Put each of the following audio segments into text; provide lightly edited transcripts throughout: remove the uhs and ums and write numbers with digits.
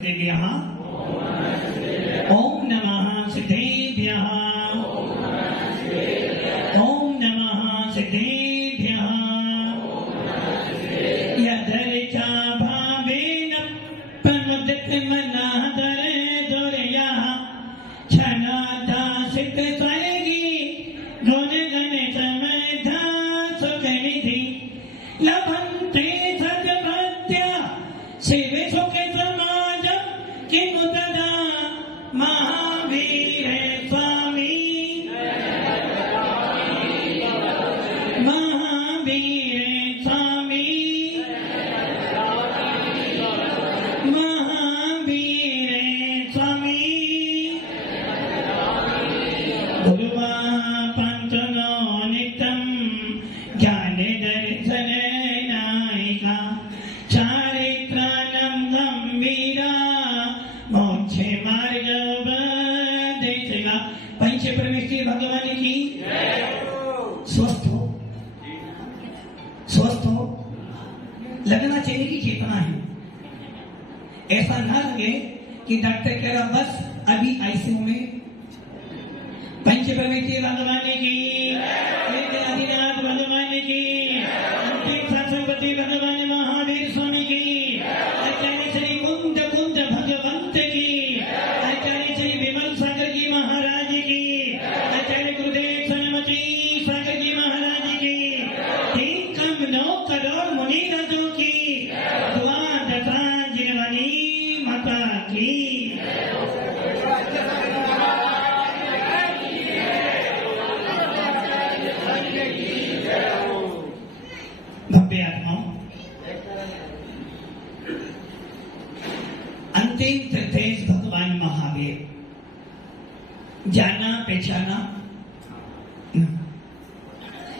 सिद्धेभ्यः ओम नमः सिद्धेभ्यः ओम नमः सिद्धेभ्यः यदर्चा भावेन प्रमुदितमनः दुर्यः क्षणाता सिद्धसयगी गुणगण समर्था सुखनिधि लभन्ते सद्भक्त्या शिव सुख किमुतदा महावीर स्वामी महावीर स्वामी महावीर स्वामी गुरुवा पंचनो नित्यं ज्ञान दर्शन नायिका चारित्रानं गंभीरा मोक्षे मार्ग देगा। पंच परमेश्वर भगवान की स्वस्थ हो लगना चाहिए कि चेतना है। ऐसा ना लगे कि डॉक्टर कह रहा बस अभी आईसीयू में। पंच परमेश्वर भगवान की आदिनाथ भगवान की अंतिम शासनपति भगवान महावीर स्वामी की आचार्य श्री कुंद कुंद भगवंत की आचार्य श्री विमल सागर जी महाराज की आचार्य गुरुदेव सनमती सागर जी महाराज की 3 करोड़ मुनि रजों की दुआ दशा जीवनी माता की। भव्य आत्माओं, अंतिम तीर्थेश भगवान महावीर जाना पहचाना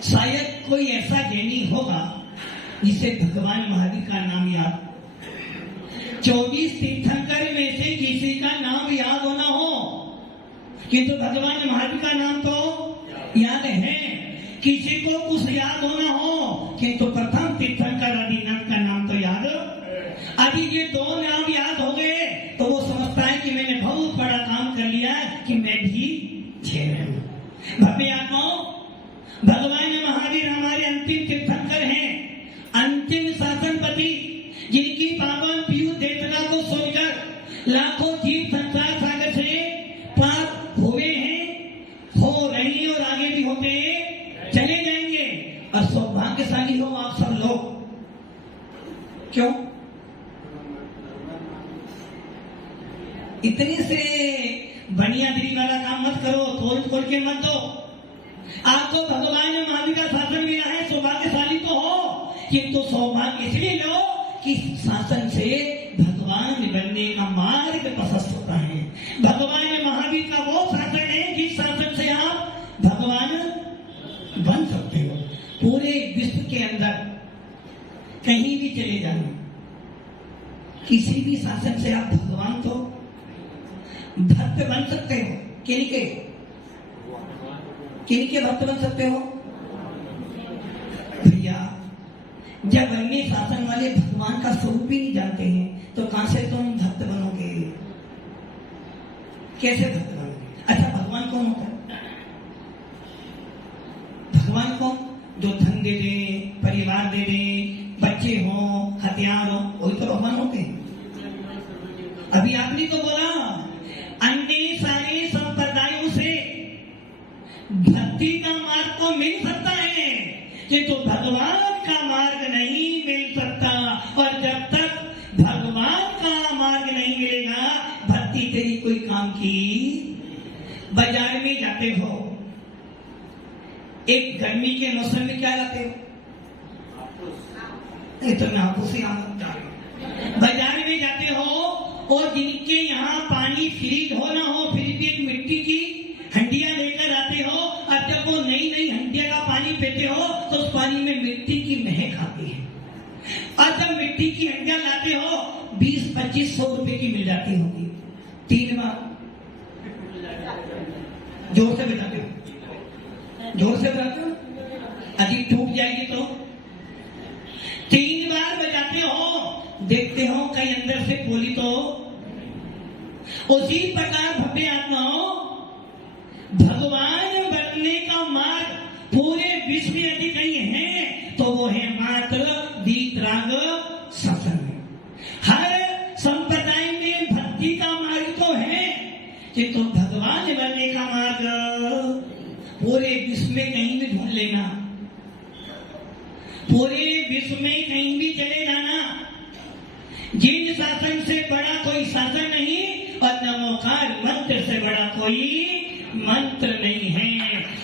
शायद कोई ऐसा ज्ञानी होगा जिसे भगवान महावीर का नाम याद 24 तीर्थंकर में से किसी का नाम याद होना हो, किंतु भगवान महावीर का नाम तो याद है। किसी को कुछ याद होना हो किंतु प्रथम तीर्थंकर आदिनाथ का नाम तो याद। अभी ये 2 नाम याद हो गए तो वो समझता है कि मैंने बहुत बड़ा काम कर लिया कि मैं भी झेल हूं। भव्य आत्माओं, भगवान महावीर हमारे अंतिम तीर्थंकर हैं, अंतिम शासनपति जिनकी पावन पीयूष देवता को सुनकर लाखों जीव संसार सागर से पार हुए हैं, हो रही और आगे भी होते चले जाएंगे। और सौभाग्यशाली हो आप सब लोग। क्यों? इतने से बनियादिरी वाला काम मत करो, खोल के मत दो। आपको भगवान महावीर का शासन मिला है, सौभाग्यशाली तो हो, किंतु सौभाग्य इसलिए लो कि शासन से भगवान बनने का मार्ग प्रशस्त होता है। भगवान महावीर का वो शासन है जिस शासन से आप भगवान बन सकते हो। पूरे विश्व के अंदर कहीं भी चले जाना, किसी भी शासन से आप भगवान तो भक्त बन सकते हो। किनके भक्त बन सकते हो भैया? जब अन्य शासन वाले भगवान का स्वरूप ही नहीं जानते हैं तो कहां से तुम भक्त बनोगे? कैसे भक्त बनोगे? अच्छा, भगवान कौन होता है? भगवान कौन? जो धन दे दे, परिवार दे दे, बच्चे हो, हथियार हो, वही तो भगवान होते हैं। अभी आपने तो बोला अन्य सारे संप्रदायों से भक्ति का मार्ग तो मिल सकता है किंतु भगवान का मार्ग नहीं मिल सकता। और जब तक भगवान का मार्ग नहीं मिलेगा भक्ति तेरी कोई काम की। बाजार में जाते हो, एक गर्मी के मौसम में क्या लाते हो? तो मैं आपको से बाजार में जाते हो और जिनके यहाँ पानी फ्रीज हो ना हो फिर भी एक मिट्टी की हंडिया लेकर आते हो। और जब वो नई नई हंडिया का पानी पीते हो तो उस पानी में मिट्टी की महक आती है। और जब मिट्टी की हंडिया लाते हो 20-2500 रुपए की मिल जाती होगी। 3 बार जोर से बजाते हो, अभी टूट जाएगी तो 3 बार बजाते हो, देखते हो कहीं अंदर से बोली तो उसी प्रकार भव्य आत्माओं, भगवान बनने का मार्ग पूरे विश्व में यदि कहीं है तो वो है मात्र वीतराग सत्संग। हर संप्रदाय में भक्ति का मार्ग तो है, किंतु भगवान बनने का मार्ग पूरे विश्व में कहीं भी ढूंढ लेना, पूरे विश्व में कहीं भी चले जाना। जिन शासन से बड़ा कोई शासन नहीं और नमोकार मंत्र से बड़ा कोई मंत्र नहीं है।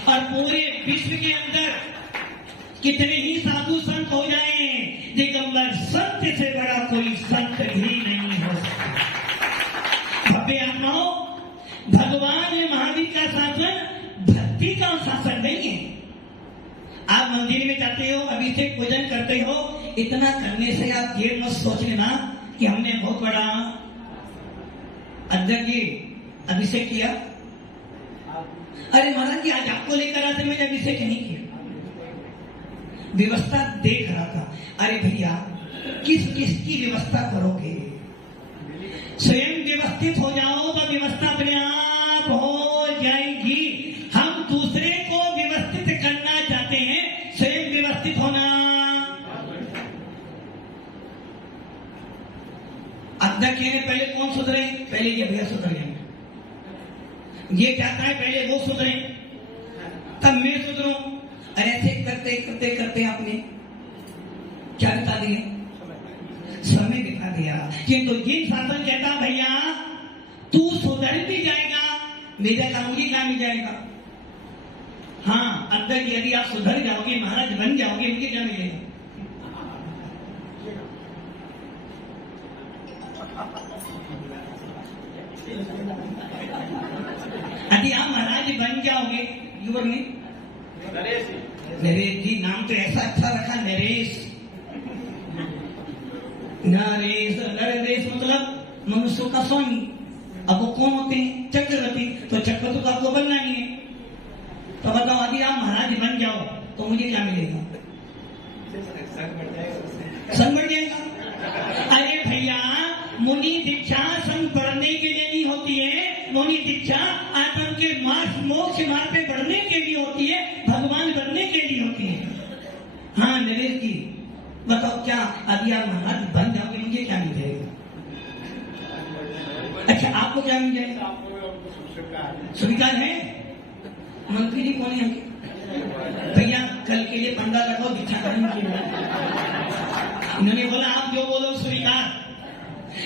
और पूरे विश्व के अंदर कितने ही साधु संत हो जाएं, दिगंबर संत से बड़ा कोई संत भी नहीं हो सकता। भव्य आत्माओं, भगवान महावीर का शासन भक्ति का शासन नहीं है। आप मंदिर में जाते हो, अभिषेक पूजन करते हो, इतना करने से आप ये मत सोच लेना कि हमने बहुत बड़ा अध्यक्ष जी अभिषेक किया। अरे महाराज जी आज आपको लेकर आते मैंने अभिषेक नहीं किया, व्यवस्था देख रहा था। अरे भैया किस किस की व्यवस्था करोगे? स्वयं व्यवस्थित हो जाओ तो व्यवस्था अपने आप हो जाएगी। हम दूसरे को व्यवस्थित करना चाहते हैं, स्वयं व्यवस्थित होना। अध्यक्ष ने पहले कौन सुधरे? पहले ये भैया सुधरे। ये चाहता है पहले वो सुधरे तब मैं सुधरूं। अरे ऐसे करते करते करते आपने क्या बता दिया? समय बिता दिया। किंतु जिन शासन कहता भैया तू सुधर भी जाएगा, मेरा काम ही काम ही जाएगा। हाँ, अध्यक्ष यदि आप सुधर जाओगे, महाराज बन जाओगे, मुझे क्या मिलेगा? यदि आप महाराज बन जाओगे, युवर में नरेश जी नाम तो ऐसा अच्छा रखा, नरेश। नरेश नरेश मतलब मनुष्यों का स्वामी। अब वो कौन होते हैं? चक्रवर्ती। तो चक्रवर्ती तो आपको बनना नहीं है। तो बताओ यदि आप महाराज बन जाओ तो मुझे क्या मिलेगा? संग बढ़ जाएगा। अरे भैया मुनि दीक्षा संग बढ़ने के लिए नहीं होती है, मुनि दीक्षा आत्म के मोक्ष मार्ग पे बढ़ने के लिए होती है, भगवान बनने के लिए होती है। हाँ नरेश जी बताओ क्या अभी आप महाराज बन जाओगे मुझे क्या मिल जाएगा? अच्छा आपको क्या मिल जाएगा? स्वीकार है? मंत्री जी कौन है? भैया कल के लिए पंडा लगाओ दीक्षा करने के लिए। इन्होंने बोला आप जो बोलो स्वीकार।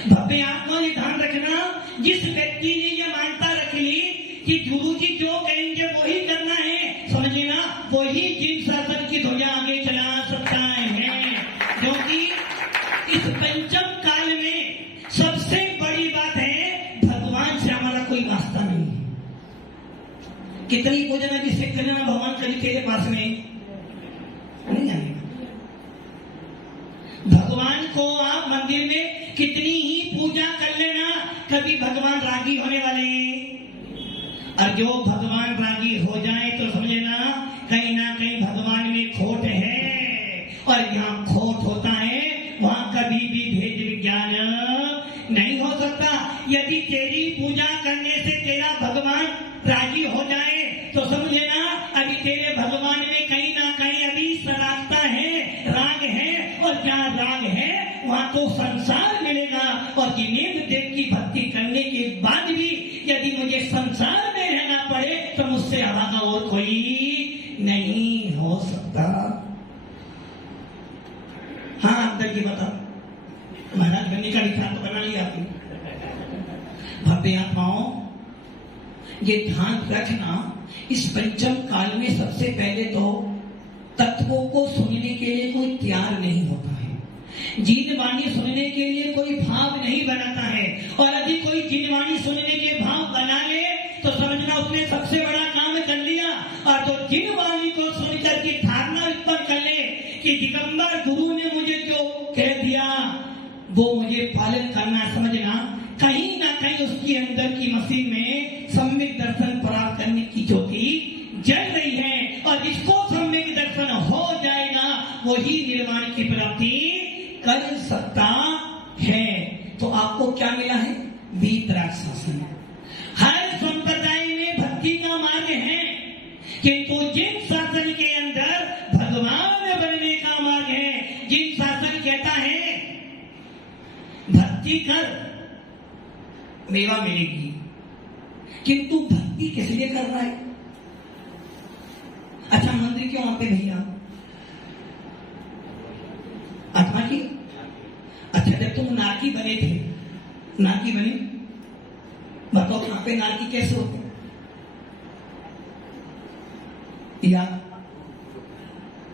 भव्य आत्मा ने ध्यान रखना, जिस व्यक्ति ने ये मान्यता रख ली कि गुरु जी जो कहेंगे वही करना है, समझे ना, वही जिन शासन की ध्वजा आगे चला सकता है। क्योंकि इस पंचम काल में सबसे बड़ी बात है भगवान से हमारा कोई वास्ता नहीं है। कितनी पूजन अभिषेक करना भगवान कभी तेरे पास में नहीं आएगा। भगवान को आप मंदिर में कितनी ही पूजा कर लेना, कभी भगवान रागी होने वाले हैं। और जो भगवान रागी हो जाए तो समझे ना कहीं भगवान में खोट है। और यहाँ खोट होता है वहां कभी भी भेद विज्ञान नहीं हो सकता। यदि तेरी पूजा करने से तेरा भगवान रागी हो जाए तो समझ लेना अभी तेरे भगवान में कहीं ना कहीं अभी सरागता है, राग है। और जहाँ राग है वहाँ तो संसार मिलेगा। और जिनेन्द्र देव की भक्ति करने के बाद भी यदि मुझे संसार में रहना पड़े तो मुझसे आगे और कोई नहीं हो सकता। हाँ अंदर की बता, महाराज बनने का विचार तो बना लिया आपने। भव्य आत्माओं ये ध्यान रखना, इस पंचम काल में सबसे पहले तो तत्वों को सुनने के लिए कोई तैयार नहीं होता है। जिनवाणी सुनने के लिए कोई भाव नहीं बनाता है। और यदि कोई जिनवाणी सुनने के भाव बना ले तो समझना उसने सबसे बड़ा काम कर लिया। और जो जिनवाणी को सुनकर की धारणा उत्पन्न कर ले कि दिगंबर गुरु ने मुझे जो कह दिया वो मुझे पालन करना, समझना कहीं ना कहीं उसके अंदर की मसीह में सम्यक दर्शन प्राप्त करने की ज्योति जल रही है। और जिसको सम्यक दर्शन हो जाएगा वही निर्वाण की प्राप्ति कर सकता है। तो आपको क्या मिला है? वीतराग शासन। हैं। हर संप्रदाय में भक्ति का मार्ग है, किंतु जिन शासन के अंदर भगवान बनने का मार्ग है, जिन शासन कहता है भक्ति कर मेवा मिलेगी, किंतु भक्ति किस लिए कर रहा है? अच्छा मंदिर क्यों आते भैया? आत्मा की। अच्छा जब तुम नारकी बने थे, नारकी बने, बताओ वहां पे नारकी कैसे होते?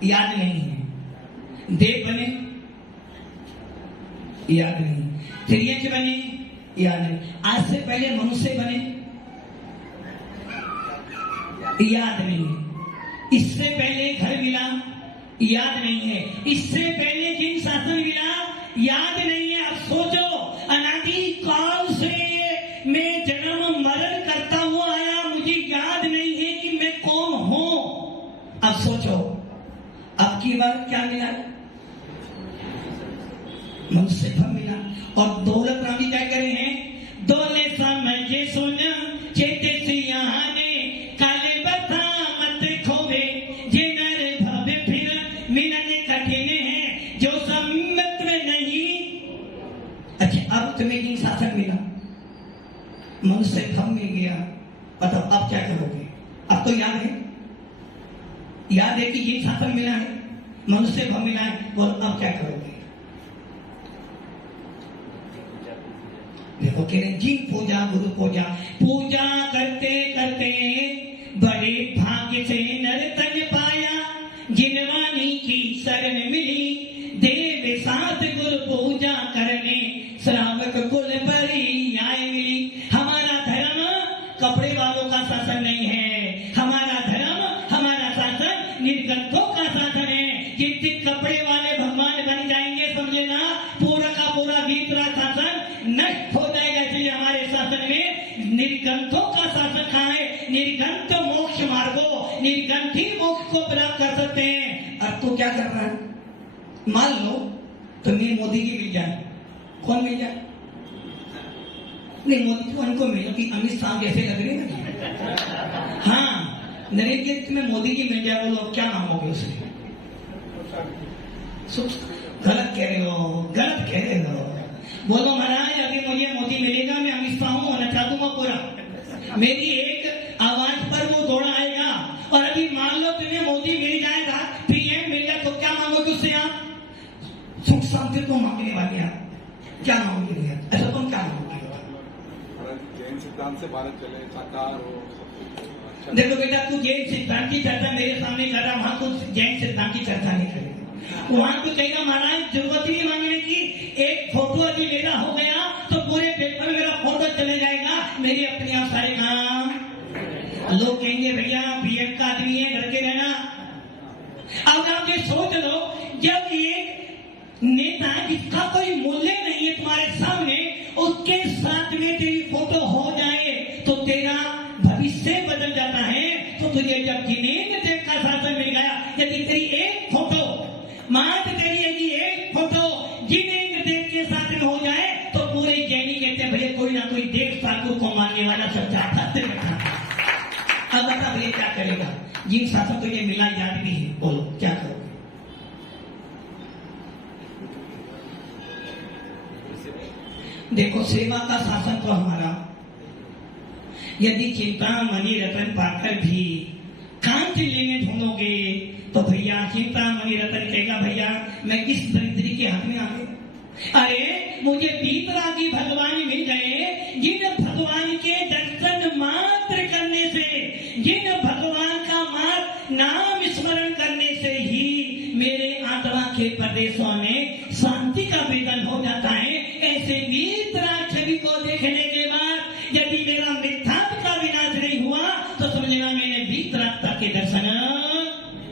याद नहीं है। देव बने, याद नहीं। त्रियंच बने, याद नहीं। आज से पहले मनुष्य बने, याद नहीं है। इससे पहले घर मिला, याद नहीं है। इससे पहले जिन शासन मिला, याद नहीं है। अब सोचो, अनादि काल से मैं जन्म मरण करता हुआ आया, मुझे याद नहीं है कि मैं कौन हूं। अब सोचो, अब की बार क्या मिला? मनुष्य भव मिला। और दौलत रामी क्या करे हैं? दौलत समझे सोना चेते से यहाँ ने काले बता मत खोवे, जे नर भवे फिर मिलने कठिन है, जो सम्मत में नहीं। अच्छा अब तुम्हें जिन शासन मिला, मनुष्य भव मिल गया, बताओ अब क्या करोगे? अब तो याद है, याद है कि ये शासन मिला है, मनुष्य भव मिला है, और अब क्या करोगे? देखो कह रहे जिन पूजा गुरु पूजा, पूजा करते करते बड़े भाग्य से नर तन पाया, जिनवानी की शरण मिली, देव साथ गुरु पूजा करने श्रावक कुल परी आए मिली। हमारा धर्म कपड़े वालों का शासन नहीं है, हमारा धर्म हमारा शासन निर्गंथों का शासन है। जिस दिन कपड़े वाले भगवान बन जाएंगे, समझे ना, पूरा का पूरा भीतरा शासन नष्ट हो जाएगा। इसलिए हमारे शासन में निर्गंथों का शासन कहाँ है? निर्गंथ मोक्ष मार्गो, निर्गंथ ही मोक्ष को प्राप्त कर सकते हैं। अब तो क्या करना है? मान लो तुम्हें मोदी जी मिल जाए, कौन मिल जाए? नहीं मोदी जी उनको मिलो कि अमित शाह जैसे लग रहे ना। हाँ नरेंद्र तुम्हें मोदी जी मिल जाए, बोलो क्या नाम होगा उसके? गलत कह रहे हो, गलत कह रहे हो। बोलो महाराज अभी मुझे मोदी मिलेगा, मैं अमित शाह हूं, नचा दूंगा पूरा। मेरी एक आवाज पर वो दौड़ा आएगा। और अभी मान लो तुम्हें मोदी मिल जाएगा, पीएम मिल जाए, तो क्या मांगोगे उससे आप? सुख शांति को मांगने वाले आप क्या मांगोगे भैया? अच्छा तुम क्या मांगोगे? जैन सिद्धांत से भारत चले, साकार हो। देखो बेटा तू जैन सिद्धांत की चर्चा मेरे सामने कर रहा, वहां कुछ जैन सिद्धांत की चर्चा नहीं करेगा। वहां तो कहेगा महाराज जरूरत ही नहीं मांगने की, एक फोटो अभी मेरा हो गया तो पूरे पेपर में मेरा फोटो चले जाएगा, मेरी अपने आप सारे काम। लोग कहेंगे भैया पीएम का आदमी है, डर के रहना। अब आप ये सोच लो, जब एक नेता जिसका कोई मूल्य नहीं है तुम्हारे सामने, उसके साथ में तेरी फोटो हो जाए तो तेरा भविष्य बदल जाता है। तो तुझे जब जिनेंद्र देव का शासन मिल गया, यदि तेरी एक फोटो, मात्र तेरी यदि एक फोटो जिनेंद्र देव के साथ में हो जाए, तो पूरे जैनी कहते हैं भैया कोई ना कोई देव ठाकुर को मानने वाला सच्चा सत्य बैठा। अब बता भैया क्या करेगा? जिन शासन को ये मिला याद भी है, बोलो क्या करोगे? देखो सेवा का शासन तो हमारा, यदि चिंता मणि रतन पाकर भी कांच लेने ढूंढोगे तो भैया चिंता मणि रतन कहेगा भैया मैं किस दरिद्री के हाथ में आ गए। अरे मुझे बीतरागी भगवान मिल गए, जिन भगवान के दर्शन मात्र करने से, जिन भगवान का मात्र नाम स्मरण करने से ही मेरे आत्मा के प्रदेशों में शांति का वेदन हो जाता है। ऐसे वीतराग छवि को देखने के बाद यदि मेरा मिथ्यात्व का विनाश नहीं हुआ तो समझना मैंने वीतरागता के दर्शन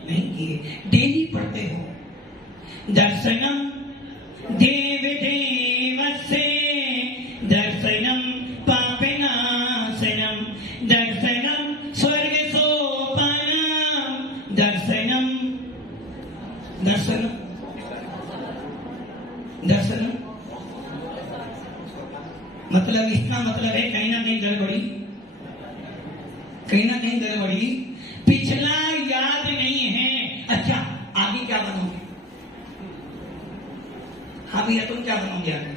नहीं किए। डेली पढ़ते हो दर्शनम देव देवस्य दर्शनम पापनाशनम दर्शनम स्वर्ग सोपानम दर्शनम दर्शनम दर्शनम मतलब इसका मतलब मतलब है कहीं ना कहीं गड़बड़ी, कहीं ना कहीं गड़बड़ी। पिछला याद नहीं है, अच्छा आगे क्या बनोगे? हाँ भैया तुम क्या बनोगे आगे?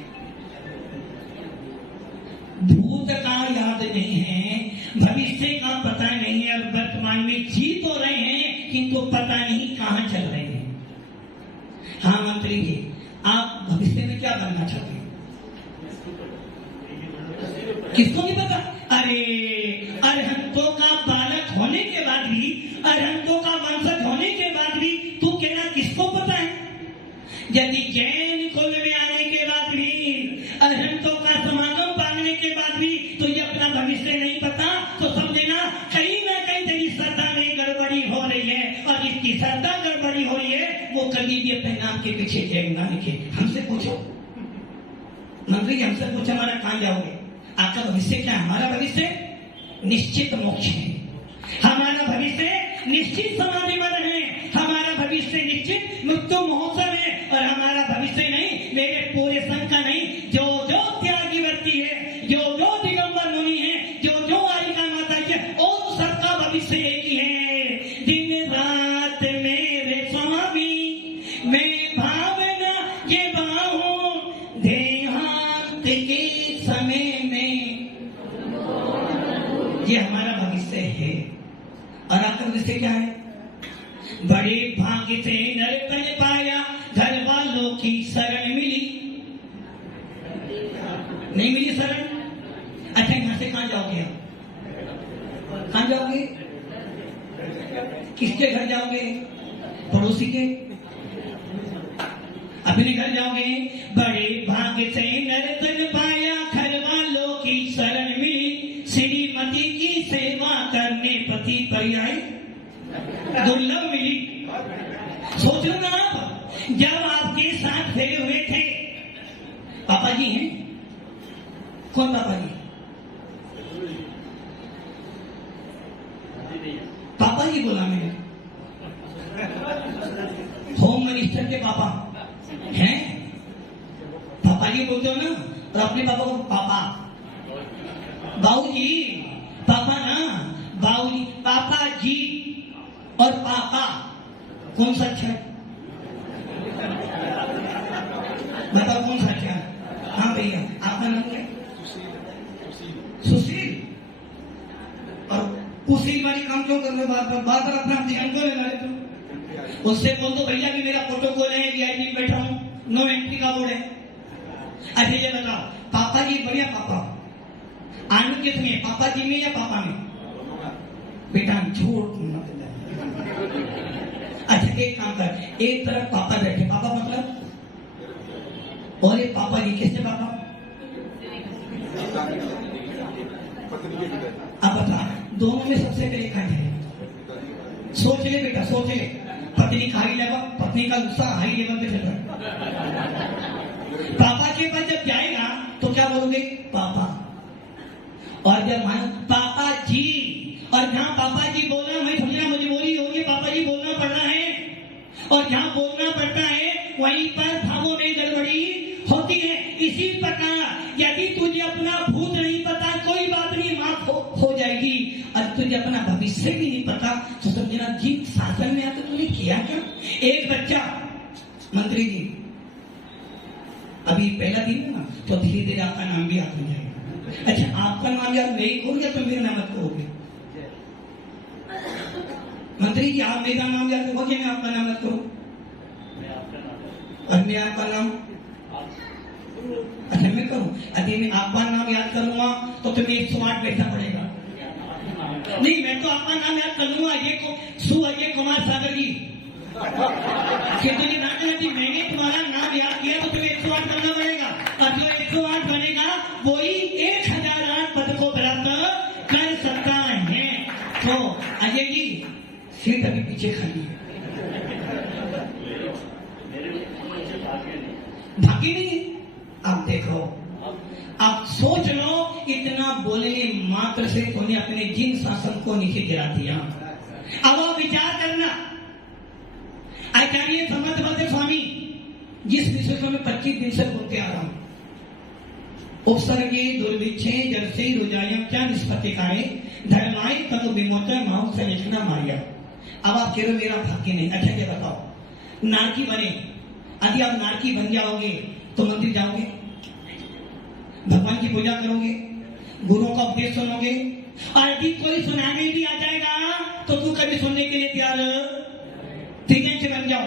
भूतकाल याद नहीं है, भविष्य का पता नहीं है, और वर्तमान में जी तो रहे हैं किंतु पता नहीं कहां चल रहे हैं। हाँ मंत्री जी, आप भविष्य में क्या बनना चाहते हैं? किसको नहीं पता? अरे अरहंतों का बालक होने के बाद भी, अरहंतों का वंशज होने के बाद भी तू कहना किसको पता है? यदि जैन कुल में आने के बाद भी, अरहंतों का समागम पाने के बाद भी तुझे अपना भविष्य नहीं पता, तो समझना कहीं ना कहीं तेरी श्रद्धा में गड़बड़ी हो रही है, और इसकी श्रद्धा गड़बड़ी हो रही है वो कभी भी अपने नाम के पीछे जय ना लिखे। हमसे पूछो मंत्री जी, हमसे पूछो हमारा कहां जाओगे? आपका भविष्य क्या है? हमारा भविष्य निश्चित मोक्ष है, हमारा भविष्य निश्चित समाधि में है, हमारा भविष्य निश्चित मृत्यु महोत्सव है, और हमारा भविष्य नहीं मेरे पूरे संघ का नहीं, जो जो त्यागी वर्ती है, जो जो दिगंबर मुनि है, जो जो आरिका माता है, उन सबका भविष्य एक ही है। दिन रात मेरे स्वामी मैं भावना ये बाहूं, देहांत के समय में, ये हमारा भविष्य है। और आपका भविष्य क्या है? बड़े भाग्य से नरतन पाया, घर वालों की शरण मिली, नहीं मिली शरण? अच्छा यहां से कहां जाओगे आप? कहां जाओगे? किसके घर जाओगे? पड़ोसी के? अपने घर जाओगे? बड़े भाग्य से नरतन पाया, घर वालों की शरण मिली, श्रीमती की सेवा करने पति पर्याय दुर्लभ मिली। सोच लो ना आप, जब आपके साथ फेरे हुए थे, पापा जी हैं? कौन पापा जी? पापा जी बोला मैंने, होम मिनिस्टर के पापा हैं? पापा जी बोलते हो ना, और अपने पापा को पापा, बाबूजी, पापा ना, बाबूजी, पापा जी और पापा कौन सा अच्छा है? बताओ कौन सा अच्छा है? हाँ भैया, आपका नाम क्या? सुशील। और उसी वाली काम क्यों कर रहे हो? बार बार अपना ध्यान क्यों लगा रहे हो? उससे बोल दो भैया कि मेरा प्रोटोकॉल है, वीआईपी बैठा हूँ, नो एंट्री का बोर्ड है। अच्छा ये बताओ, पापा जी बढ़िया पापा, आनंद किस में, पापा जी में या पापा में? बेटा झूठ मत। अच्छा एक काम कर, एक तरफ पापा बैठे, पापा मतलब, और एक पापा जी, किससे पापा? अब बता, दोनों में सबसे पहले कौन है? सोच ले बेटा, सोच ले। पत्नी का हाई लेवल, पत्नी का गुस्सा हाई लेवल पे चल रहा है। पापा के पास जब जाएगा तो क्या बोलोगे? पापा। और जब पापा जी, और जहां पापा जी बोलना मैं समझना मजबूरी होगी, पापा जी बोलना पड़ रहा है, और जहां बोलना पड़ता है वहीं पर भावों में गड़बड़ी होती है। इसी प्रकार यदि तुझे अपना भूत नहीं पता, कोई बात नहीं, माफ हो जाएगी। और तुझे अपना भविष्य भी नहीं पता तो समझना जिन शासन में आकर तूने किया क्या? एक बच्चा, मंत्री जी अभी पहला दिन है ना, तो धीरे धीरे आपका नाम भी याद हो जाएगा। अच्छा आपका नाम याद नहीं करो या तो मेरा नाम कहोगे? मंत्री जी आप मेरा नाम याद रखोगे, मैं आपका नाम करूं? और मैं आपका नाम, अच्छा मैं करूं? यदि मैं आपका नाम याद करूंगा तो तुम्हें 108 बैठना पड़ेगा। नहीं मैं तो आपका नाम याद कर लूंगा, ये कुमार सागर जी, तुझे नाम थी, मैंने तुम्हारा नाम याद किया तो तुम्हें 108 करना पड़ेगा, और जो 108 बनेगा वही 1008 पद को प्राप्त कर सकता है। तो अजय जी सीट अभी पीछे खाली है, भागी नहीं। अब देखो, अब सोच लो, इतना बोलने मात्र से तूने अपने जिन शासन को नीचे गिरा दिया। अब आप विचार करना, आचार्य समर्थभद्र स्वामी जिस विषय को मैं 25 दिन से बोलते आ रहा हूं, उपसर्गे दुर्भिक्षे जर्से रुजायम क्या निष्पत्तिकारे धर्माय तनु विमोचन माहु संरचना मारिया। अब आप कह रहे हो मेरा भाग्य नहीं। अच्छा ये बताओ, नारकी बने, यदि आप नारकी बन जाओगे तो मंदिर जाओगे, भगवान की पूजा करोगे, गुरुओं का उपदेश सुनोगे, और यदि कोई सुनाने भी आ जाएगा तो तू कभी सुनने के लिए तैयार ठीक से बन जाओ,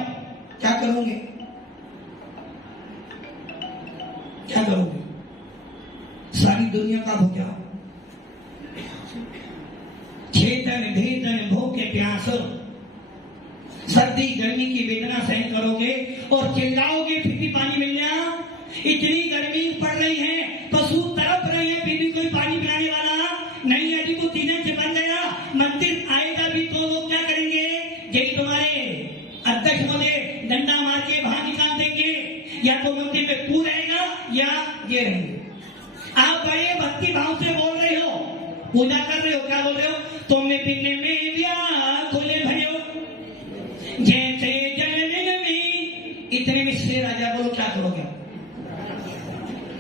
क्या करोगे? क्या करोगे? सारी दुनिया का भूखा, छेदन भेदन भूख के प्यास, सर्दी गर्मी की वेदना सहन करोगे और चिल्लाओगे फिर भी पानी मिल गया। इतनी गर्मी पड़ रही है, पशु तड़प रहे हैं, फिर भी कोई पानी पिलाने वाला नहीं। यदि वो तीन से बन गया, मंदिर आएगा भी तो लोग क्या करेंगे? यही तुम्हारे अध्यक्ष बोले डंडा मार के बाहर निकाल देंगे, या तो मंदिर में तू रहेगा या ये रहेंगे। आप बड़े भक्ति भाव से बोल रहे हो, पूजा कर रहे हो, क्या बोल रहे हो? तुम पिने में व्याकुल भयो जैसे जनन में। इतने में शेर आ जाए, बोलो क्या करोगे?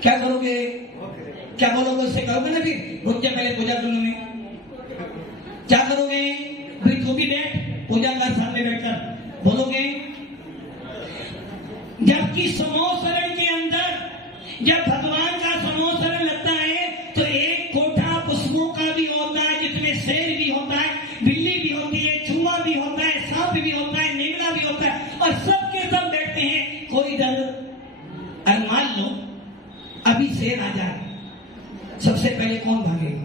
क्या करोगे? क्या बोलोगे? उससे करोगे ना फिर रुक जा पहले पूजा करने में। क्या करोगे? फिर तू भी बैठ पूजा कर, सामने बैठकर बोलोगे। जबकि समूह शरण के अंदर जब भगवान का समूह शरण लगता है तो एक कोठा पुष्पों का भी होता है, जिसमें शेर भी होता है, बिल्ली भी होती है, चूहा भी होता है, सांप भी होता है, नेवला भी होता है, और सब के सब बैठते हैं। कोई डर? और मान लो अभी शेर आ जाए, सबसे पहले कौन भागेगा?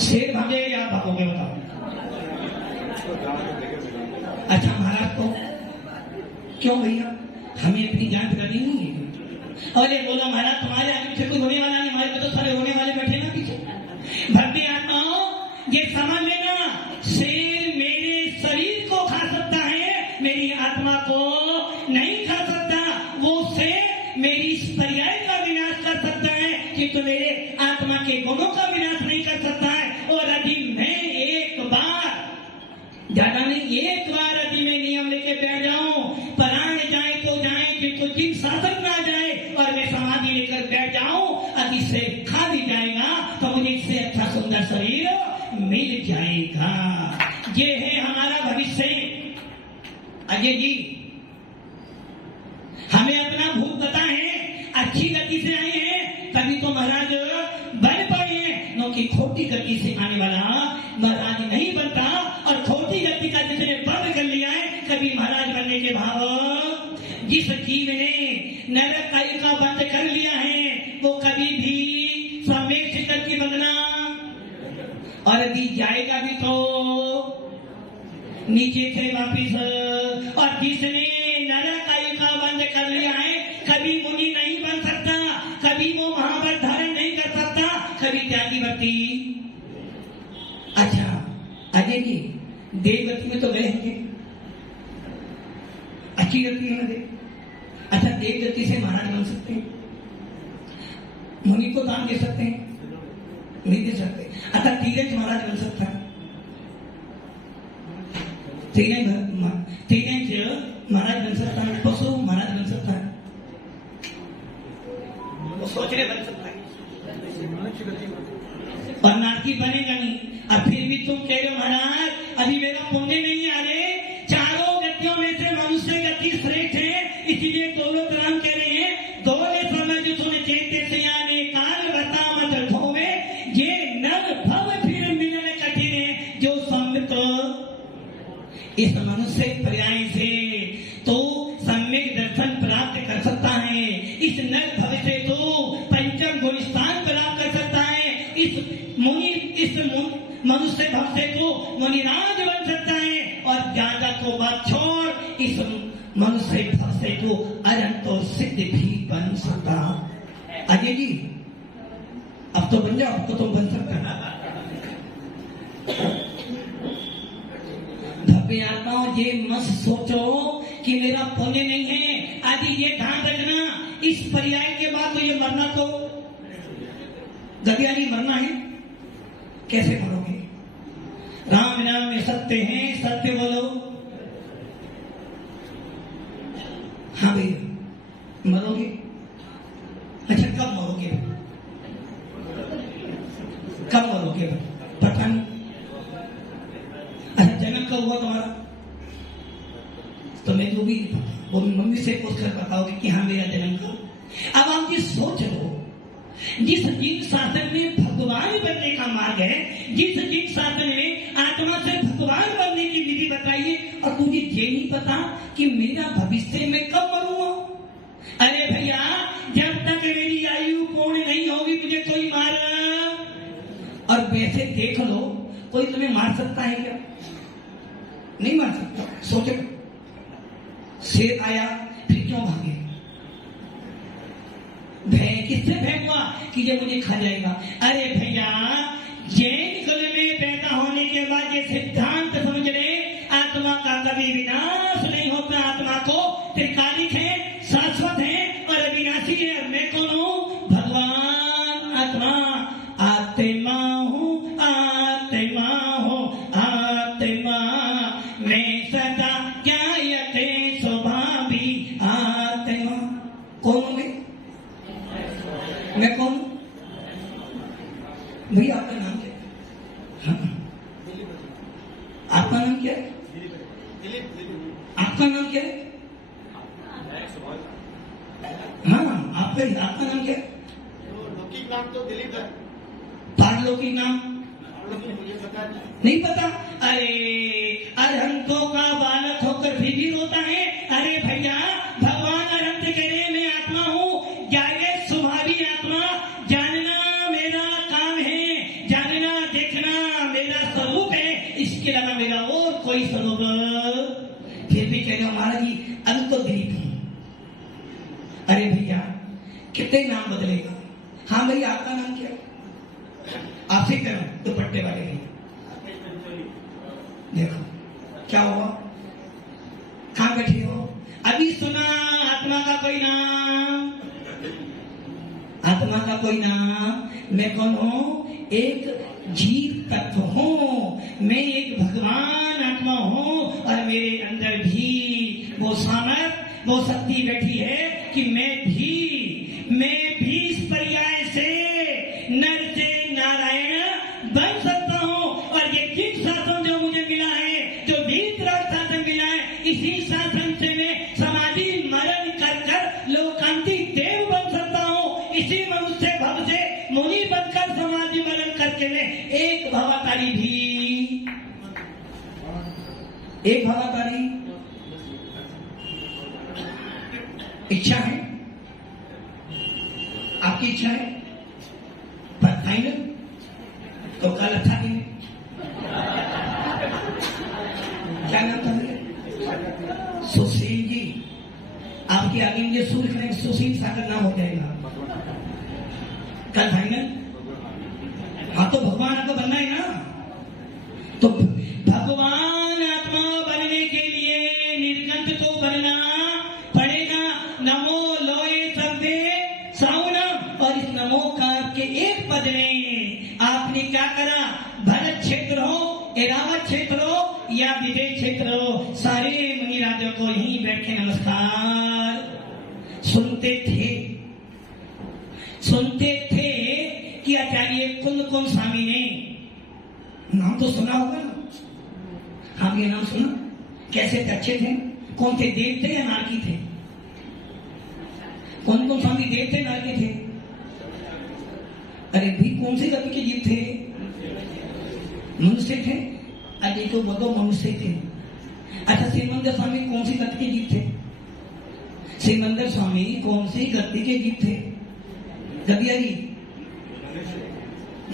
शेर भागेगा या आप भागोगे? बताओ। अच्छा महाराज को क्यों भैया, हमें अपनी जांच करनी नहीं है? अरे बोलो महाराज तुम्हारे आगे से कोई होने वाला नहीं, हमारे को तो सारे होने वाले बैठे ना पीछे। भक्ति आत्माओं ये समझ लेना, शेर मेरे शरीर को खा सकता है, मेरी आत्मा को नहीं खा सकता। वो शेर मेरी इस पर्याय का विनाश कर सकता है, किंतु मेरे आत्मा के गुणों का विनाश नहीं कर सकता है। और यदि मैं एक बार, ज्यादा नहीं, एक बार यदि मैं नियम लेके बैठ जाऊं, प्राण जाए तो जाए, किंतु जिन शासन ना जाए, और मैं समाधि लेकर बैठ जाऊं, यदि से खा भी जाएगा तो मुझे इससे अच्छा सुंदर शरीर मिल जाएगा। ये है हमारा भविष्य। अजय जी हमें अपना भूत पता है, अच्छी गति से आए हैं तभी तो महाराज बन पाए हैं, क्योंकि खोटी गति से आने वाला महाराज नहीं बनता। और खोटी गति का जिसने बंद कर लिया है, कभी महाराज बनने के भाव, जिस जीव ने नरक कायु का बंद कर लिया है वो कभी भी सम्यक शिखर की बंधना, और यदि जाएगा भी तो नीचे से वापिस। और जिसने नरक कायु का बंद कर लिया है, कभी मुनि नहीं बन सकता, कभी वो महाव्रत धारण नहीं कर सकता, कभी त्यागी भक्ति। अच्छा अजय जी देवगति में तो गए होंगे, अच्छी गति है ना? अच्छा देव गति से महाराज बन सकते हैं, मुनि को दान दे सकते हैं? नहीं दे सकते। अच्छा तीरथ महाराज बन सकता है? तीरथ महाराज बन सकता है? पशु महाराज बन सकता है? वो सोचने बन सकता है, और नारकी बनेगा नहीं। अब फिर भी तुम कह रहे हो महाराज अभी मेरा पुण्य नहीं आ रहे, चारों गतियों में से मनुष्य गति श्रेष्ठ है, इसीलिए दौलत राम कह रहे हैं, दौले समय जो सुन चेते सियाने काल बता मत धोवे, ये नर भव फिर मिलन कठिन है, जो सम्मित इस मनुष्य पर्याय से तो सम्यक दर्शन प्राप्त कर सकता है, इस नर भव से तो पंचम गुण स्थान प्राप्त कर सकता है, इस मनुष्य भव से तो मुनिराज बन सकता है, और ज्यादा को बात छोड़ इस मनुष्य भव से तो अनंत और सिद्ध भी बन सकता। अजय जी अब तो बन जाओ, अब तो तुम बन सकता। भव्य आत्माओं ये मत सोचो कि मेरा पुण्य नहीं है। आदि ये ध्यान रखना, इस पर्याय के बाद तो ये मरना तो गदियाली मरना है, कैसे मरोगे? राम नाम में सत्य है, सत्य बोलो। हाँ भैया मरोगे? अच्छा कब मरोगे? कब मरोगे? पता नहीं। अच्छा जन्म कब हुआ तुम्हारा? तो मैं जो भी वो मम्मी से पूछ कर बताओगे कि हाँ मेरा जन्म कब। अब आप ये सोच लो, जिस जिन शासन में भगवान बनने का मार्ग है, जिस जिन शासन में आत्मा से भगवान बनने की विधि बताइए, और तुझे ये नहीं पता कि मेरा भविष्य में कब मरूंगा। अरे भैया, जब तक मेरी आयु पूर्ण नहीं होगी मुझे कोई मारा। और वैसे देख लो, कोई तुम्हें मार सकता है क्या? नहीं मार सकता। सोचो, शेर आया फिर क्यों भागे? भय किससे भय हुआ कि ये मुझे खा जाएगा। अरे भैया, जैन कुल में पैदा होने के बाद ये सिद्धांत समझ ले, आत्मा का कभी विनाश नहीं होता। आत्मा को त्रिकालिक है, शाश्वत है और अविनाशी है। और मैं कौन हूँ? भगवान आत्मा। आत्मा हूँ, आत्मा हूँ, आत्मा मैं सदा ज्ञायते स्वभावी आत्मा। कौन हूँ मैं कौन? भैया आपका नाम क्या है? हाँ। आपका नाम क्या है? आपका नाम क्या है? हाँ, आपका नाम क्या है? लौकिक नाम तो दिलीप है। पारलौकिक नाम नहीं पता? अरे अरहंतों का बालक होकर फिर भी रोता है। अरे भैया, भगवान अरहंत कह रहे मैं आत्मा हूँ, जागे स्वभावी आत्मा। जानना मेरा काम है, जानना देखना मेरा स्वरूप है, इसके अलावा मेरा और कोई स्वरूप। फिर भी कह रहे महाराज जी अब तो दिलीप हूँ। अरे भैया, कितने नाम बदलेगा? हाँ भैया, आपका नाम क्या है? आपसे करो दुपट्टे वाले भैया। देखो क्या हुआ, कहां बैठे हो? अभी सुना आत्मा का कोई नाम? आत्मा का कोई नाम? मैं कौन हूं? एक जीव तत्व हूं। मैं एक भगवान आत्मा हूं और मेरे अंदर भी वो सामर्थ, वो शक्ति बैठी है कि मैं भी इस पर्याय से नर से नारायण बन सकता हूं। और ये जिन शासन जो मुझे मिला है, जो वीतराग शासन मिला है, इसी शासन से मैं समाधि मरण कर लोकांतिक देव बन सकता हूं। इसी मनुष्य भव से मुनि बनकर समाधि मरण करके मैं एक भवातारी भी, एक भवातारी इच्छा है, आपकी इच्छा है पर फाइनल तो कल अच्छा दिन। क्या नाम था मेरे? सुशील जी। आपके आगे मुझे सूर्य करेंगे, सुशील सागर नाम हो जाएगा। कल फाइनल? हाँ, तो भगवान आपको बनना है ना। तो भगवान आत्मा बनने के लिए निर्गंत को बनना पड़ेगा। नमो लोए शब्दे साउनम। और इस नमोकार के एक पद में आपने क्या करा? भरत क्षेत्र हो, एरावत क्षेत्र हो या विदेश क्षेत्र हो, सारे मुनि राजों को यहीं बैठ के नमस्कार सुनते थे कि आचार्य कुंद स्वामी ने नाम तो सुना होगा ना? हाँ, ये नाम सुना। कैसे थे? अच्छे थे? कौन थे? देव थे या नारकी थे? कौन स्वामी देव थे नारकी थे? अरे भी कौन सी गति के जीव थे? मनुष्य थे। अरे तो वो मनुष्य थे। अच्छा, श्रीमंदर स्वामी कौन सी गति के जीव थे? श्रीमंदर स्वामी कौन सी गति के जीव थे? कबियारी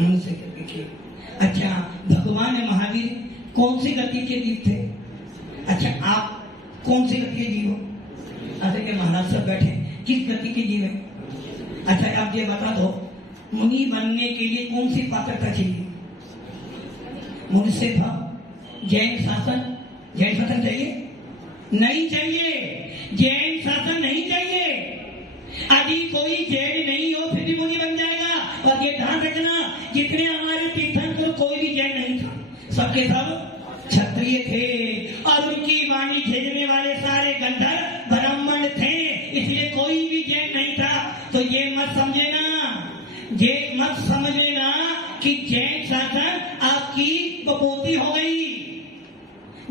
मनुष्य गति के। अच्छा, भगवान महावीर कौन सी गति के जीव थे? अच्छा, आप कौन सी गति के जीव हो? अच्छा, के महाराज सब बैठे किस गति के जीव है? अच्छा, आप ये बता दो, मुनि बनने के लिए कौन सी पात्रता चाहिए? मनुष्य भाव, जैन शासन चाहिए? नहीं चाहिए। जैन शासन नहीं चाहिए। यदि कोई जैन नहीं हो फिर भी मुनि बन जाएगा। और ये ध्यान रखना, जितने हमारे तीर्थंकर कोई भी जैन नहीं था, सबके सब क्षत्रिय थे। और उनकी वाणी भेजने वाले सारे गंधर्व ब्राह्मण थे, इसलिए कोई भी जैन नहीं था। तो ये मत समझना कि जैन शासन आपकी बपोती हो गई।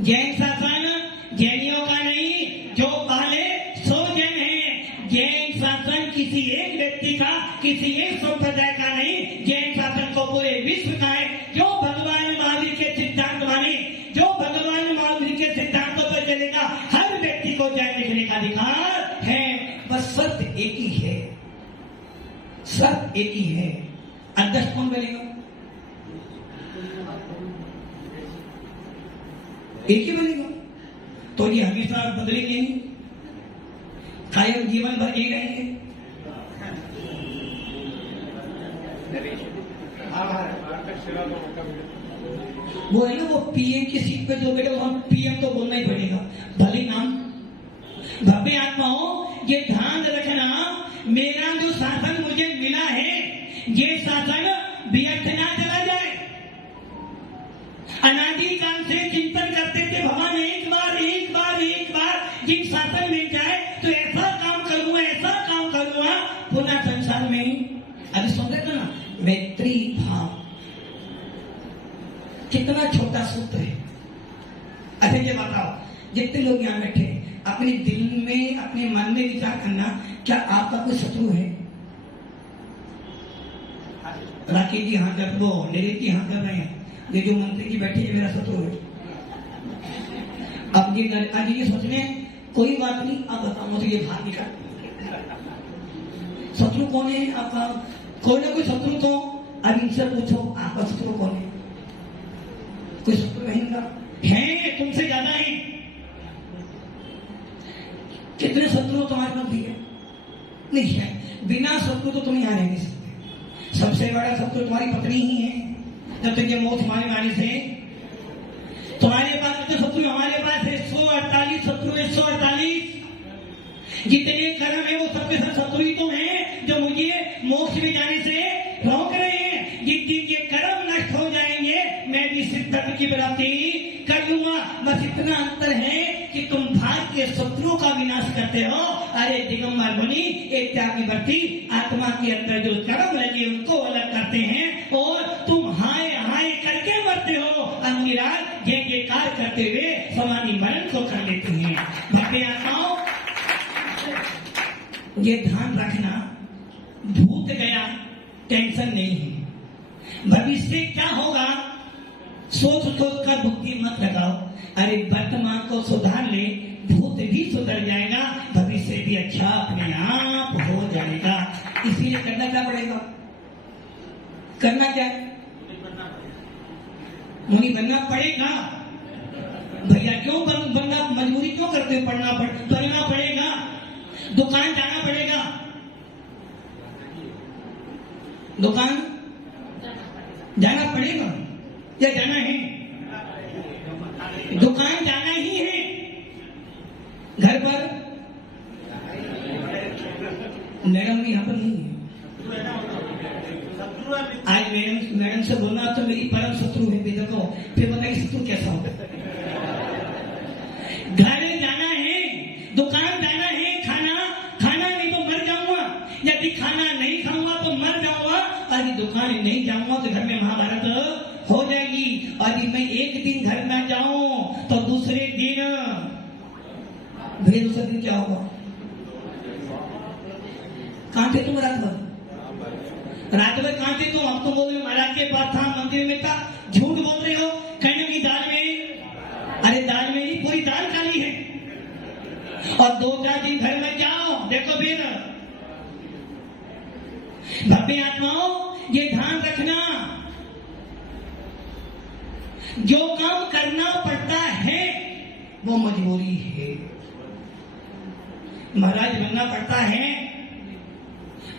जैन शासन जैनियों का नहीं, जो पहले 100 जैन हैं। जैन शासन किसी एक व्यक्ति का, किसी एक संप्रदाय का नहीं, जैन शासन को पूरे विश्व का है। जो भगवान महावीर के सिद्धांत माने, जो भगवान महावीर के सिद्धांतों पर चलेगा, हर व्यक्ति को जैन लिखने का अधिकार है। बस शर्त एक ही है, शर्त एक ही है। अध्यक्ष कौन बनेगा? एक ही बनेगा। तो ये हमेशा बदलेंगे नहीं, कायम जीवन भर एक रहेंगे। वो है ना, वो पीएम की सीट पे जो बैठे, हम पीएम तो बोलना ही पड़ेगा, भले नाम। भव्य आत्माओं, ये ध्यान रखना, मेरा जो शासन मुझे मिला है, ये शासन व्यर्थ ना चला जाए। अनादि काल से चिंतन करते थे, भगवान एक बार एक बार एक बार जिन शासन मिल जाए तो ऐसा काम करूंगा, ऐसा काम करूंगा पुनः संसार में। अभी सुन रहे थे ना, मैत्री भाव, कितना छोटा सूत्र है। अच्छा ये बताओ, जितने लोग यहाँ बैठे, अपने दिल में, अपने मन में विचार करना, क्या आपका कोई शत्रु है? राकेश जी हाँ कर दो, नरेश जी हाँ कर रहे हैं, ये जो मंत्री जी बैठे हैं मेरा शत्रु है। अब ये आज ये सोचने, कोई बात नहीं, आप बताओ मुझे, ये बाहर निकाल, शत्रु कौन है आपका? कोई ना कोई शत्रु तो, अब इनसे पूछो आपका शत्रु कौन है? कोई शत्रु रहेगा? है, तुमसे ज्यादा है। कितने शत्रु तुम्हारे पास भी है? नहीं है। बिना शत्रु तो तुम यहाँ रह नहीं सकते। सबसे बड़ा शत्रु तुम्हारी पत्नी ही है। जब तक ये मौत तुम्हारे आने से, तुम्हारे पास तो शत्रु, हमारे पास है 148 शत्रु है, 148। जितने कर्म है वो सबके सब शत्रु ही तो हैं, जो मुझे मोक्ष में जाने से रोक रहे हैं। जिस दिन ये कर्म नष्ट हो जाएंगे, मैं भी सिद्धि की प्राप्ति कर लूंगा। बस इतना अंतर है कि तुम भाग के शत्रुओं का विनाश करते हो। अरे दिगंबर मुनि, एक त्यागी वर्ती आत्मा के अंदर जो कर्म लगे उनको अलग करते हैं, और तुम हाय हाय करके मरते हो। अंगिराज ये कार्य करते हुए समाधि मरण को कर लेते हैं। भव्य आत्माओं, ये ध्यान रखना, भूत गया टेंशन नहीं है, भविष्य क्या होगा सोच सोच कर बुद्धि मत लगाओ। अरे वर्तमान को सुधार ले, भूत भी सुधर जाएगा, भविष्य भी अच्छा अपने आप हो जाएगा। इसीलिए करना क्या पड़ेगा? करना क्या? मुनि बनना पड़ेगा। भैया क्यों बनना, मजबूरी क्यों करते? पढ़ना पड़ेगा, दुकान जाना पड़ेगा। दुकान जाना पड़ेगा या जाना है? दुकान जाना ही है। घर पर मैडम यहाँ पर नहीं है। आज मैडम से बोलना तो मेरी परम शत्रु है। देखो फिर बताइए शत्रु कैसा होगा। घर जाना है, दुकान जाना है, खाना नहीं तो मर जाऊंगा। यदि खाना नहीं खाऊंगा तो मर जाऊंगा, और दुकान नहीं जाऊंगा तो घर में महाभारत हो जाएगी। और मैं एक दिन घर में जाऊं तो दूसरे दिन फिर दूसरे दिन क्या होगा? कहां थे तुम रात भर? रात भर कहां थे तुम? अब तो बोल रहे हो महाराज के पास था, मंदिर में था। झूठ बोल रहे हो। कहने की दाल में, अरे दाल में नहीं, पूरी दाल खाली है। और 2-4 दिन घर में जाओ, देखो फिर। भव्य आत्माओं, ये ध्यान रखना, जो काम करना पड़ता है वो मजबूरी है। महाराज बनना पड़ता है,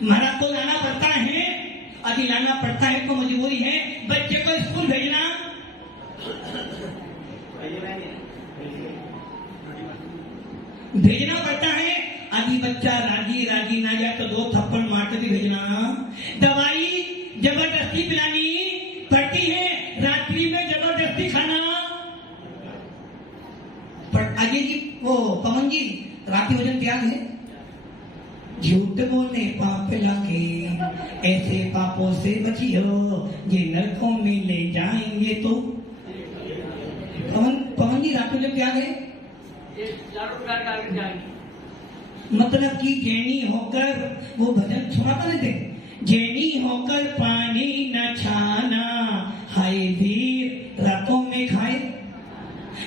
महाराज को लाना पड़ता है, अभी लाना पड़ता है तो मजबूरी है। बच्चे को स्कूल भेजना, भेजना पड़ता है। अभी बच्चा राजी ना जाए तो 2 थप्पड़ मार के भी भेजना। दवाई जबरदस्ती पिलानी पड़ती है, रात्रि में जबरदस्ती खाना। अजय जी, वो पवन जी, रात्रि भोजन त्याग है? झूठ बोले पाप लागे, ऐसे पापों से बचियो ये नरकों में ले जाएंगे। तो पवन जी रातों जब क्या गए, मतलब कि जैनी होकर वो भजन सुनाता नहीं थे, जैनी होकर पानी न छाना, हाय वीर रातों में खाए।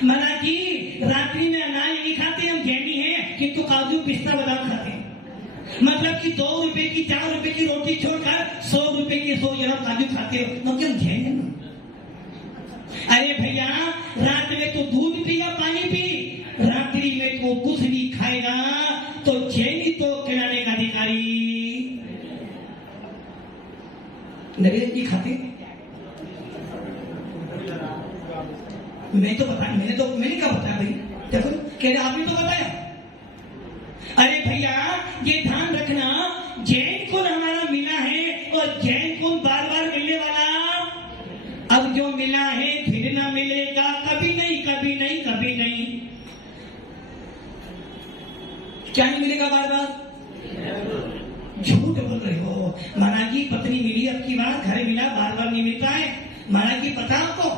मना कि रात्रि में अनाज नहीं खाते, हम जैनी हैं किंतु काजू पिस्ता बादाम खाते हैं। मतलब कि 2 रुपए की 4 रुपए की रोटी छोड़कर 100 रुपए की 100 ग्राम काजू खाते हो, तो क्यों जैन है ना? अरे भैया रात में तो दूध पी या पानी पी, रात्रि में तो कुछ नहीं खाएगा तो जैनी तो खिलाने का अधिकारी। नरेश जी खाते, मैं तो बताया, मैंने क्या बताया भाई, देखो कह रहे आपने तो बताया। अरे भैया ये ध्यान रखना, जैन कुल हमारा मिला है और जैन कुल बार बार मिलने वाला अब जो मिला है फिर ना मिलेगा, कभी नहीं कभी नहीं कभी नहीं। क्या नहीं मिलेगा बार बार? झूठ बोल रहे हो। महाराज जी पत्नी मिली अब की बार, घर मिला बार बार नहीं मिलता है। महाराज जी पता आपको,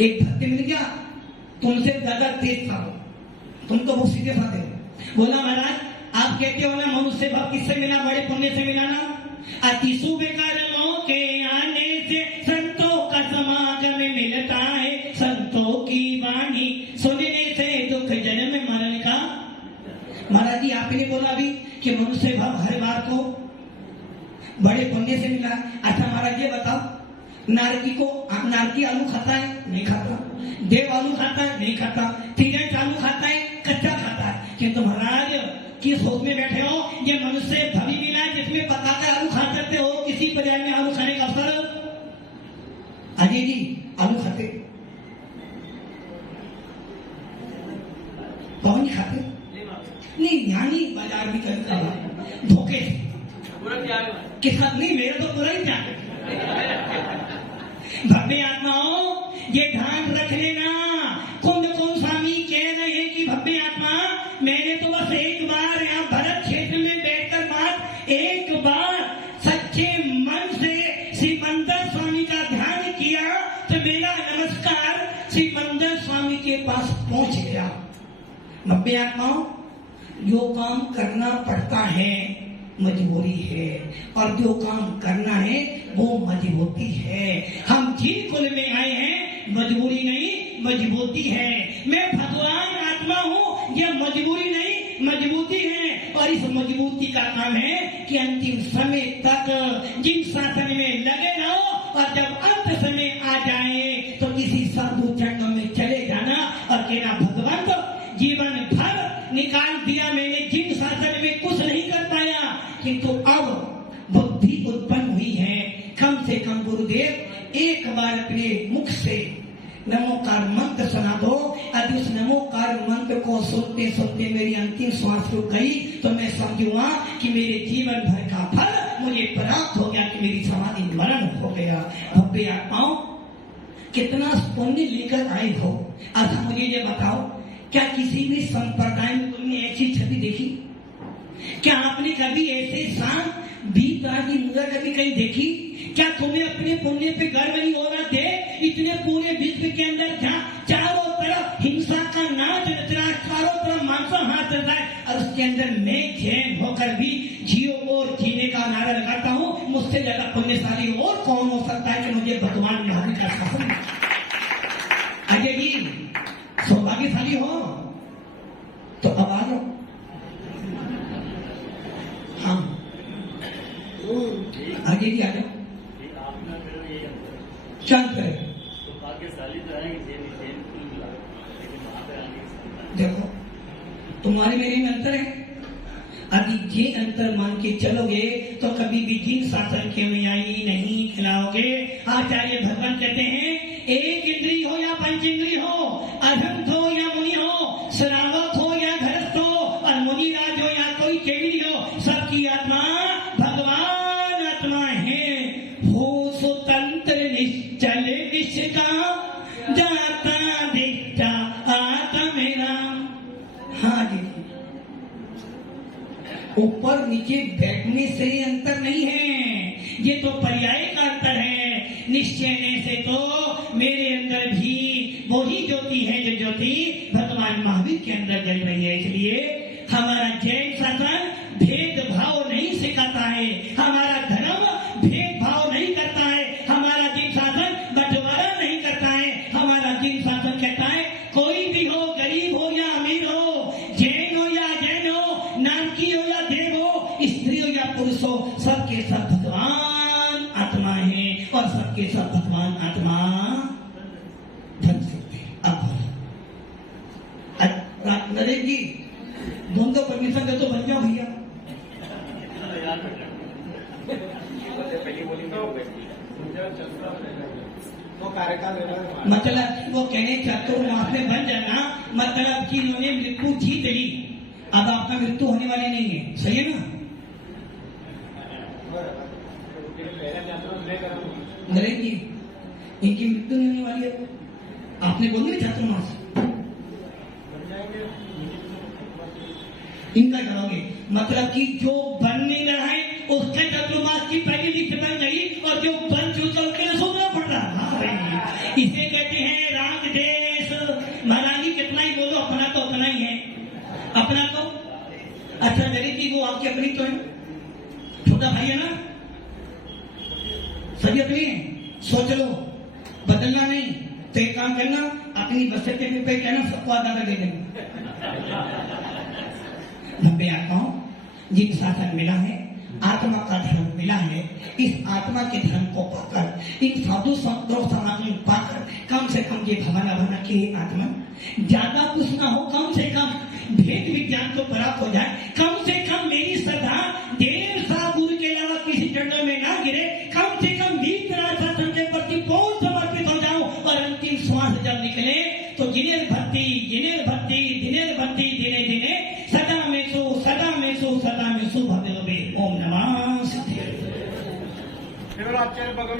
एक भक्त मिल गया तुमसे ज्यादा तेज था, तुम तो बहुत सीधे साधे हो। बोला महाराज आप कहते हो ना मनुष्य भाव किससे मिला, बड़े पुण्य से मिला ना। अतिशु बेकारों के आने से संतों का समागम मिलता है, संतों की वाणी सुनने से दुख जन्म मरण का। महाराज जी आपने बोला अभी कि मनुष्य भाव हर बार को बड़े पुण्य से मिला। अच्छा महाराज ये बताओ, नारकी आलू खाता है? नहीं खाता। देव आलू खाता है? नहीं खाता। तीरथ आलू खाता है? कच्चा खाता है। किंतु महाराज किस सोच में बैठे हो, ये मनुष्य भवी मिला जिसमें पकाकर आलू खा सकते हो, किसी पर्याय में आलू खाने का अवसर। अजय जी आलू खाते, कौन नहीं खाते? नहीं यानी बाजार भी कभी धोखे के साथ नहीं, मेरा तो पूरा ही त्याग। भव्य आत्माओं ये ध्यान रख लेना, कुंद स्वामी कह रहे हैं कि भव्य आत्मा मैंने तो बस एक बार यहाँ भरत क्षेत्र में बैठकर बात एक बार सच्चे मन से सिकंदर स्वामी का ध्यान किया तो मेरा नमस्कार सिकंदर स्वामी के पास पहुंच गया। भव्य आत्माओं जो काम करना पड़ता है मजबूरी है, और जो काम करना है वो मजबूती है। हम जिन कुल में आए हैं मजबूरी नहीं मजबूती है। मैं भगवान आत्मा हूँ, यह मजबूरी नहीं मजबूती है। और इस मजबूती का काम है कि अंतिम समय तक जिन शासन में लगे रहो, और जब अंत समय आ जाए तो किसी साधु चरण में चले जाना और कहना भगवान तो जीवन भर निकाल दिया मैंने, जिन शासन में कुछ नहीं कर पाया, किंतु अब बुद्धि उत्पन्न हुई है। कम से कम गुरुदेव एक बार अपने मुख से नमोकार मंत्र सुना दो। यदि उस नमोकार मंत्र को सुनते सुनते मेरी अंतिम श्वास रुक गई तो मैं समझूंगा कि मेरे जीवन भर का फल मुझे प्राप्त हो गया, कि मेरी समाधि मरण हो गया। भव्य आत्माओं कितना पुण्य लेकर आए हो। अच्छा मुझे ये बताओ, क्या किसी भी संप्रदाय में तुमने ऐसी छवि देखी? क्या आपने कभी ऐसे शांत बीत आदि मुद्रा कभी कहीं देखी? क्या तुम्हें अपने पुण्य पे गर्व नहीं हो रहा थे? इतने पूरे विश्व के अंदर जहाँ चारों तरफ हिंसा का नाच रच रहा है, चारों तरफ मांसाहार चल रहा है, और उसके अंदर मैं जैन होकर भी जियो और जीने का नारा लगाता हूँ। मुझसे ज्यादा पुण्यशाली और कौन हो सकता है कि मुझे भगवान में होने का शासन। अजय जी सौभाग्यशाली हो तो अब आ जाओ। हाँ आगे जी आ जाओ, शांत करें। देखो तुम्हारे मेरे में अंतर है। यदि ये अंतर मान के चलोगे तो कभी भी जिन शासन के अनुयायी नहीं खिलाओगे। आचार्य भगवान कहते हैं एक इंद्री हो या पंच इंद्री हो, अधंत हो या मुनि हो, श्रावक हो या घरस्थ हो, और मुनि राज हो या कोई केवली हो, सबकी आत्मा भगवान आत्मा है। हो स्वतंत्र निश्चल निष्का जाता दिखता आत्मा मेरा। हाँ जी ऊपर नीचे बैठने से अंतर नहीं है, ये तो पर्याय का अंतर है। निश्चय से तो मेरे अंदर भी वही ज्योति है जो ज्योति भगवान महावीर के अंदर जल रही है। इसलिए हमारा जैन शासन भेदभाव नहीं सिखाता है, हमारा धर्म भेदभाव नहीं करता है, हमारा जिन शासन बंटवारा नहीं करता है, हमारा जिन शासन कहता है कोई भी हो, गरीब हो या अमीर हो, जैन हो या अजैन हो, नानकी हो या देव हो, स्त्री हो या पुरुष हो, सबके सब भगवान आत्मा है और सबके सब भगवान आत्मा बन सकते हैं। अब नरेश जी दोनों परमिशन दे तो बन जाओ भैया। वो कार्यकाल मतलब वो कहने चातुर्मास में बन जाना, मतलब कि इन्होंने मृत्यु जीत ली, अब आपका मृत्यु होने वाली नहीं है, सही है ना नरेश जी? इनकी मृत्यु नहीं होने वाली है, आपने बोल दिया चातुर्मास इनका करोगे, मतलब कि जो बन नहीं रहा है उसके चतुर्मास की पहली लिस्ट बन गई और जो बन चुका उसके लिए सोचना पड़ रहा। हाँ भाई, इसे कहते हैं राग देश। महारानी कितना ही बोलो, अपना तो अपना ही है, अपना तो अच्छा गरीबी वो आपकी अपनी तो है, छोटा भाई है ना, सभी अपनी है। सोच लो, बदलना नहीं तो एक काम करना, अपनी बस पे कहना सबको आधा दे देंगे। 90 आत्माओं जिन शासन मिला है, आत्मा का धर्म मिला है, इस आत्मा के धर्म को पाकर, इन साधु संतों समागम पाकर, कम से कम ये भवना भवना की आत्मा ज्यादा कुछ ना हो, कम से कम भेद विज्ञान को प्राप्त हो जाए, कम से कम मेरी श्रद्धा देव सा गुरु के अलावा किसी चरणों में ना गिरे, कम से कम दीप शासन के प्रति बहुत समर्पित हो जाऊं और अंतिम श्वास जब निकले तो जिनेर भक्ति जिनेर भक्ति दिनेर भक्ति दिने दिने सदा में सो सदा में सो सदा में सो भगवे। ओम नमः।